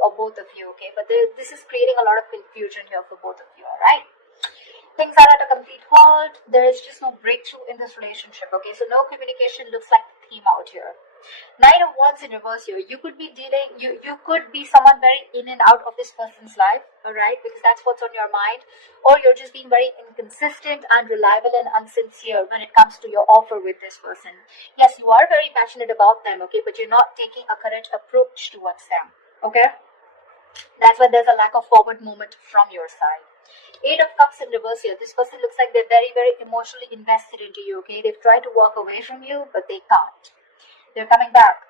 or both of you, okay? But this is creating a lot of confusion here for both of you, alright? Things are at a complete halt. There is just no breakthrough in this relationship, okay? So no communication looks like the theme out here. Knight of Wands in reverse here. You could be dealing, you could be someone very in and out of this person's life, alright? Because that's what's on your mind. Or you're just being very inconsistent, unreliable, and unsincere when it comes to your offer with this person. Yes, you are very passionate about them, okay? But you're not taking a correct approach towards them, okay? That's why there's a lack of forward movement from your side. Eight of Cups in reverse here. This person looks like they're very, very emotionally invested into you, okay? They've tried to walk away from you, but they can't. They're coming back.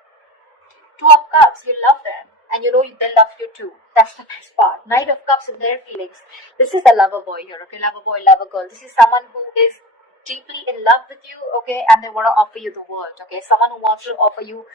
Two of Cups, you love them. And you know they love you too. That's the best part. Knight of Cups in their feelings. This is a lover boy here, okay? Lover boy, lover girl. This is someone who is deeply in love with you, okay? And they want to offer you the world, okay? Someone who wants to offer you,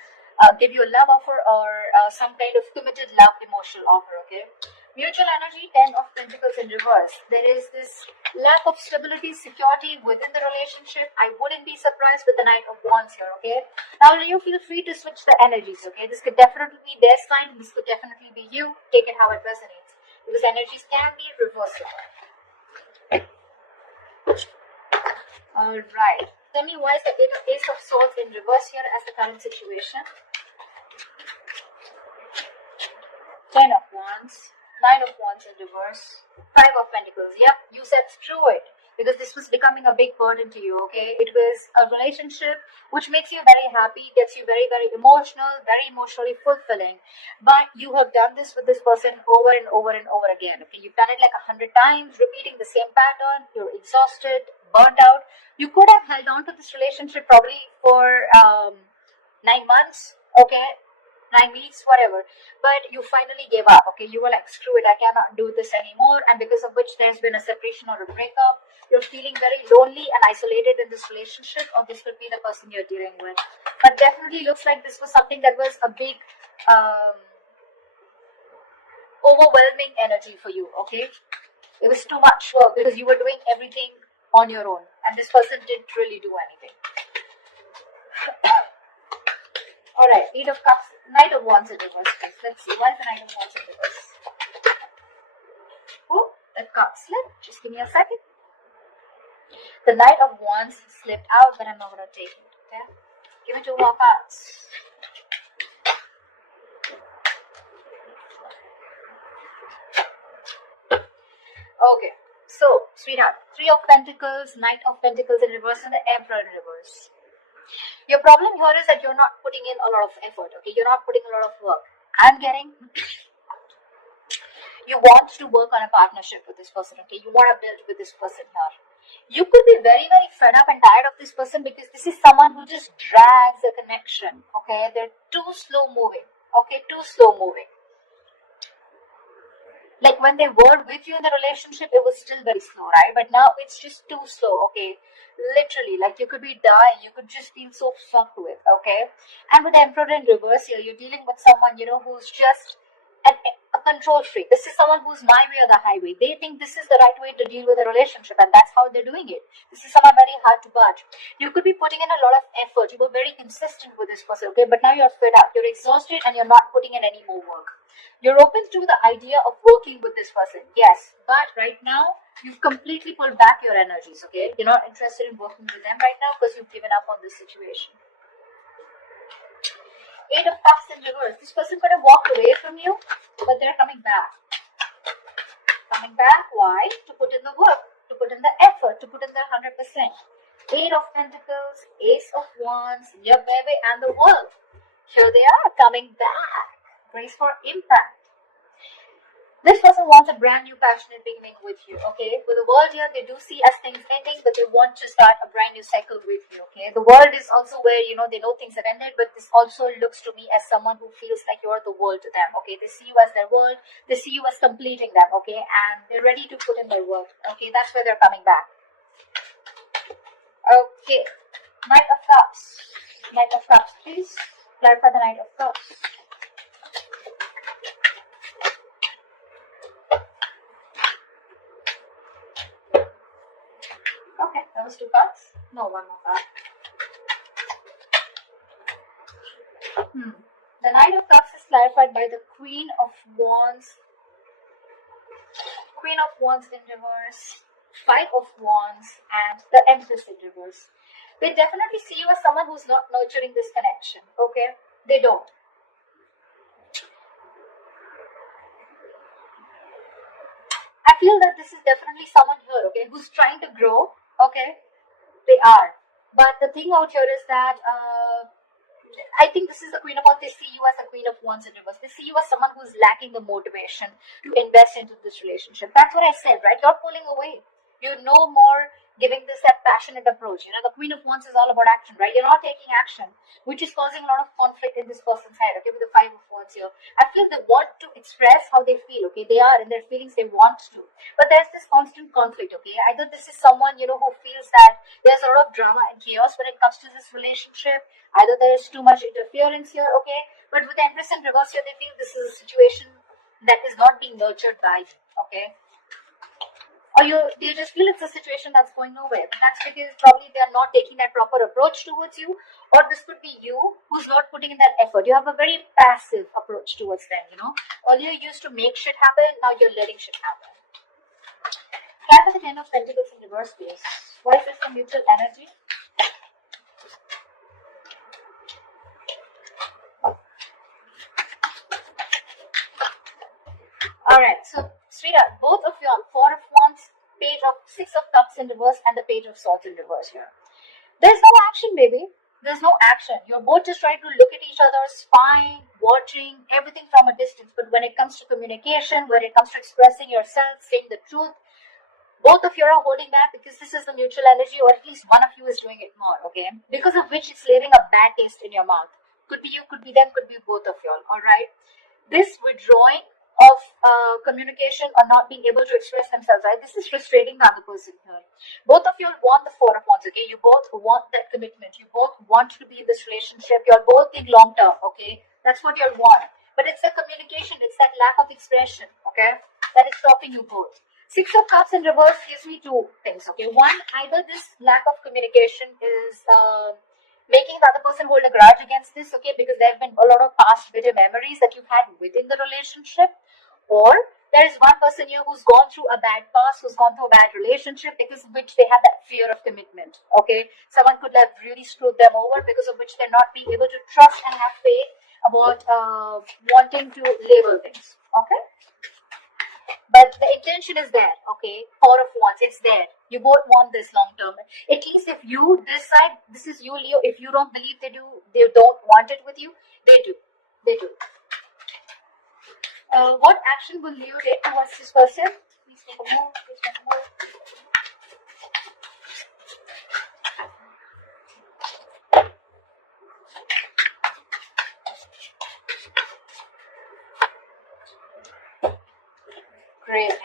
give you a love offer or some kind of committed love emotional offer, okay? Mutual energy, 10 of Pentacles in reverse. There is this lack of stability, security within the relationship. I wouldn't be surprised with the Knight of Wands here, okay? Now, you feel free to switch the energies, okay? This could definitely be their sign. This could definitely be you. Take it how it resonates. Because energies can be reversible. Alright. Tell me why is the Ace of Swords in reverse here as the current situation? 10 of Wands. 9 of Wands in reverse. 5 of Pentacles. Yep, you said screw it. Because this was becoming a big burden to you, okay? It was a relationship which makes you very happy, gets you very, very emotional, very emotionally fulfilling. But you have done this with this person over and over and over again, okay? You've done it like 100 times, repeating the same pattern. You're exhausted, burnt out. You could have held on to this relationship probably for 9 months, okay? 9 weeks, whatever, but you finally gave up, okay? You were like, screw it, I cannot do this anymore, and because of which there's been a separation or a breakup. You're feeling very lonely and isolated in this relationship, or this could be the person you're dealing with. But definitely looks like this was something that was a big overwhelming energy for you, okay? It was too much work because you were doing everything on your own, and this person didn't really do anything. Alright, Eight of Cups, Knight of Wands in reverse, please. Let's see, why is the Knight of Wands in reverse? Oh, that card slipped. Just give me a second. The Knight of Wands slipped out, but I'm not going to take it, okay? Give me 2 more cards. Okay, so, sweetheart, 3 of Pentacles, Knight of Pentacles in reverse, and the Emperor in reverse. Your problem here is that you're not putting in a lot of effort, okay? You're not putting a lot of work. I'm getting, you want to work on a partnership with this person, okay? You want to build with this person here. You could be very, very fed up and tired of this person because this is someone who just drags a connection, okay? They're too slow moving, okay? Too slow moving. Like when they were with you in the relationship, it was still very slow, right? But now it's just too slow, okay? Literally, like you could be dying, you could just feel so fucked with, okay? And with the Emperor in reverse here, you're dealing with someone, you know, who's just a control freak. This is someone who's my way or the highway. They think this is the right way to deal with a relationship, and that's how they're doing it. This is someone very hard to budge. You could be putting in a lot of effort. You were very consistent with this person, okay? But now you're fed up, you're exhausted, and you're not putting in any more work. You're open to the idea of working with this person, yes, but right now you've completely pulled back your energies, okay? You're not interested in working with them right now because you've given up on this situation. 8 of Cups in reverse. This person could have walked away from you, but they're coming back. Coming back, why? To put in the work, to put in the effort, to put in their 100%. 8 of Pentacles, Ace of Wands, your baby, and the World. Here they are, coming back. Grace for impact. This person wants a brand new passionate beginning with you, okay? With the World here, they do see as things ending, but they want to start a brand new cycle with you, okay? The World is also where, you know, they know things have ended, but this also looks to me as someone who feels like you're the world to them, okay? They see you as their world, they see you as completing them, okay? And they're ready to put in their work, okay? That's where they're coming back. Okay, Knight of Cups. Knight of Cups, please. Clarify the Knight of Cups. Okay, that was 2 cards. No, 1 more card. The Knight of Cups is clarified by the Queen of Wands in reverse, Five of Wands, and the Empress in reverse. They definitely see you as someone who's not nurturing this connection, okay? They don't. I feel that this is definitely someone here, okay, who's trying to grow, okay? They are. But the thing out here is that I think this is the Queen of Wands. They see you as the Queen of Wands in reverse. They see you as someone who's lacking the motivation to invest into this relationship. That's what I said, right? You're pulling away. You're no more giving this that passionate approach. You know, the Queen of Wands is all about action, right? You're not taking action, which is causing a lot of conflict in this person's head, okay, with the Five of Wands here. I feel they want to express how they feel, okay? They are in their feelings, they want to. But there's this constant conflict, okay? Either this is someone, you know, who feels that there's a lot of drama and chaos when it comes to this relationship. Either there's too much interference here, okay? But with the Empress in reverse here, they feel this is a situation that is not being nurtured by you, okay? Or they just feel it's a situation that's going nowhere. But that's because probably they are not taking that proper approach towards you. Or this could be you who's not putting in that effort. You have a very passive approach towards them, you know. Earlier you used to make shit happen, now you're letting shit happen. Try with the Ten of Pentacles in reverse, please. What is this for mutual energy? Alright, so sweetheart, both of y'all, Four of Wands, Page of Six of Cups in reverse, and the Page of Swords in reverse here. There's no action, baby. There's no action. You're both just trying to look at each other, spying, watching, everything from a distance. But when it comes to communication, when it comes to expressing yourself, saying the truth, both of you are holding back because this is the mutual energy, or at least one of you is doing it more, okay? Because of which it's leaving a bad taste in your mouth. Could be you, could be them, could be both of y'all, alright? This withdrawing of communication or not being able to express themselves, right? This is frustrating the other person here. Both of you want the Four of Wands, okay? You both want that commitment. You both want to be in this relationship. You're both in long term, okay? That's what you want. But it's the communication, it's that lack of expression, okay? That is stopping you both. Six of Cups in reverse gives me two things, okay? One, either this lack of communication is making the other person hold a grudge against this, okay, because there have been a lot of past bitter memories that you've had within the relationship, or there is one person here who's gone through a bad past, who's gone through a bad relationship, because of which they have that fear of commitment, okay? Someone could have really screwed them over, because of which they're not being able to trust and have faith about wanting to label things, okay? But the intention is there, okay? Four of Wands, it's there. You both want this long term. At least if you decide, this is you, Leo, if you don't believe they don't want it with you, they do. They do. What action will Leo take towards this person? Please take a move. Please take a move. Great.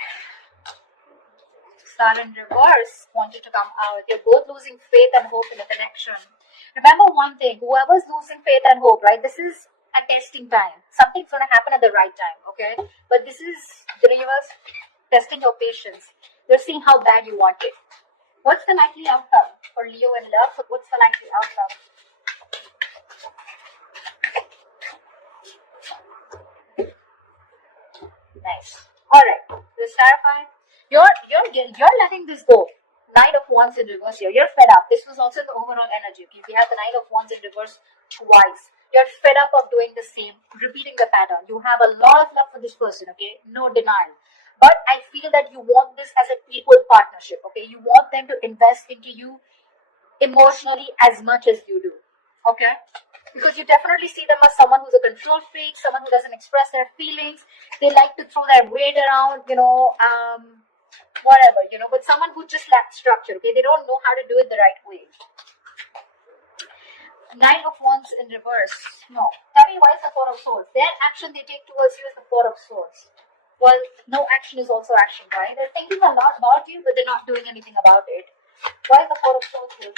Star in reverse wanted to come out. You're both losing faith and hope in a connection. Remember one thing, whoever's losing faith and hope, right? This is a testing time. Something's going to happen at the right time, okay? But this is the universe testing your patience. They're seeing how bad you want it. What's the likely outcome for Leo in love? What's the likely outcome? Nice. Alright, this clarified. You're letting this go. Nine of Wands in reverse here. You're fed up. This was also the overall energy. Okay? We have the Nine of Wands in reverse twice. You're fed up of doing the same, repeating the pattern. You have a lot of love for this person, okay? No denial. But I feel that you want this as an equal partnership, okay? You want them to invest into you emotionally as much as you do, okay? Because you definitely see them as someone who's a control freak, someone who doesn't express their feelings. They like to throw their weight around, whatever, but someone who just lacks structure, okay? They don't know how to do it the right way. Nine of Wands in reverse. No. Tell me why is the Four of Swords? Their action they take towards you is the Four of Swords. Well, no action is also action, right? They're thinking a lot about you, but they're not doing anything about it. Why is the Four of Swords here?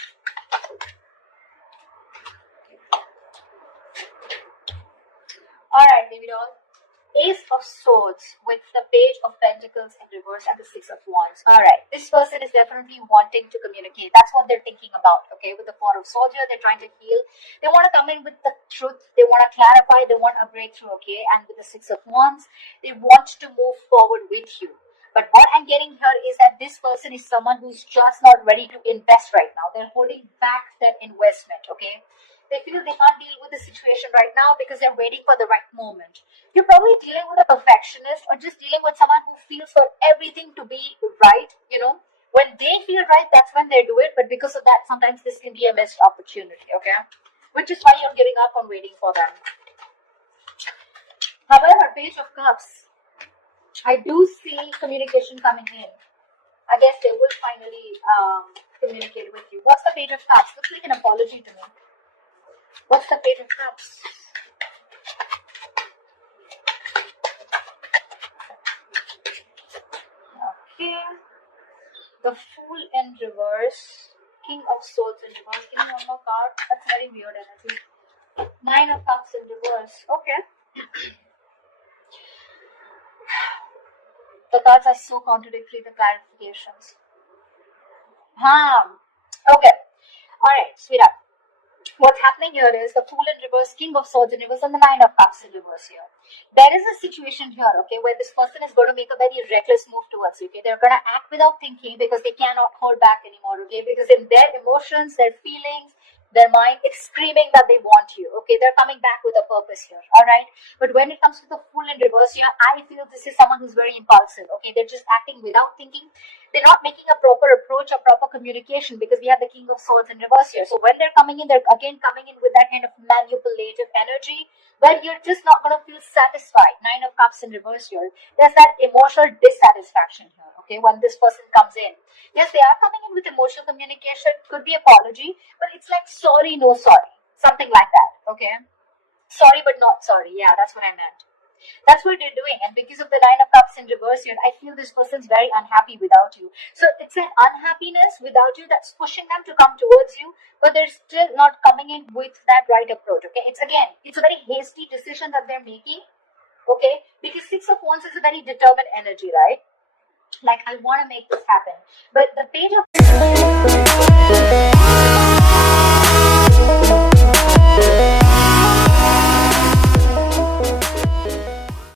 Alright, baby doll. Ace of Swords with the Page of Pentacles in reverse and the Six of Wands. Alright, this person is definitely wanting to communicate. That's what they're thinking about, okay? With the Four of Swords here, they're trying to heal. They want to come in with the truth. They want to clarify. They want a breakthrough, okay? And with the Six of Wands, they want to move forward with you. But what I'm getting here is that this person is someone who's just not ready to invest right now. They're holding back their investment, okay? They feel they can't deal with the situation right now because they're waiting for the right moment. You're probably dealing with a perfectionist or just dealing with someone who feels for everything to be right, you know? When they feel right, that's when they do it. But because of that, sometimes this can be a missed opportunity, okay? Which is why you're giving up on waiting for them. However, Page of Cups, I do see communication coming in. I guess they will finally communicate with you. What's the Page of Cups? Looks like an apology to me. What's the Page of Cups? Okay. The Fool in reverse. King of Swords in reverse. Give me one more card. That's very weird energy. Nine of Cups in reverse. Okay. The cards are so contradictory, the clarifications. Okay. Alright, sweetheart. What's happening here is the Fool in reverse, King of Swords in reverse, and the Nine of Cups in reverse here. There is a situation here, okay, where this person is going to make a very reckless move towards you, okay? They're going to act without thinking because they cannot hold back anymore, okay? Because in their emotions, their feelings, their mind, it's screaming that they want you, okay? They're coming back with a purpose here, alright? But when it comes to the Fool in reverse here, I feel this is someone who's very impulsive, okay? They're just acting without thinking. They're not making a proper approach or proper communication because we have the King of Swords in reverse here. So when they're coming in, they're again coming in with that kind of manipulative energy where you're just not going to feel satisfied. Nine of Cups in reverse here. There's that emotional dissatisfaction here, okay, when this person comes in. Yes, they are coming in with emotional communication, could be apology, but it's like sorry, no sorry. Something like that, okay? Sorry but not sorry. Yeah, that's what I meant. That's what they're doing. And because of the Nine of Cups in reverse here, I feel this person's very unhappy without you. So it's an unhappiness without you that's pushing them to come towards you, but they're still not coming in with that right approach, okay? It's a very hasty decision that they're making, okay? Because Six of Wands is a very determined energy, right? Like, I want to make this happen. But the Page of